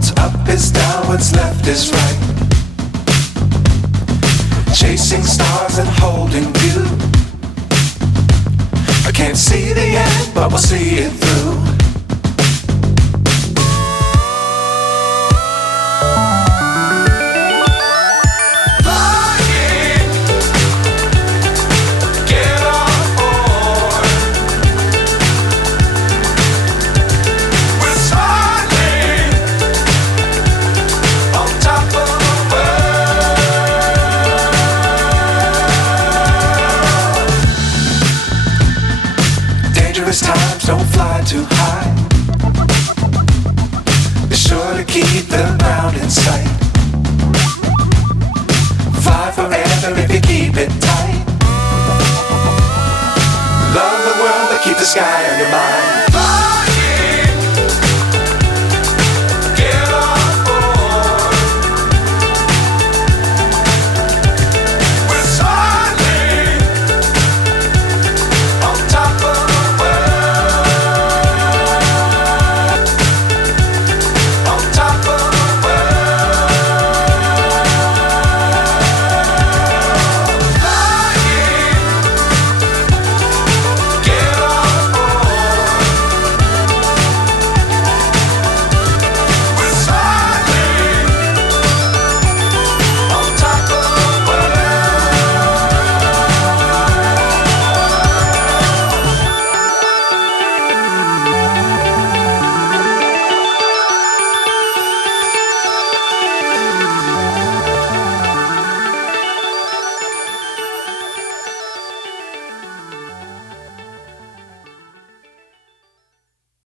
What's up is down, what's left is right. Chasing stars and holding you. I can't see the end, but we'll see it through. Dangerous times, don't fly too high. Be sure to keep the ground in sight. Fly forever if you keep it tight. Love the world, but keep the sky on your mind.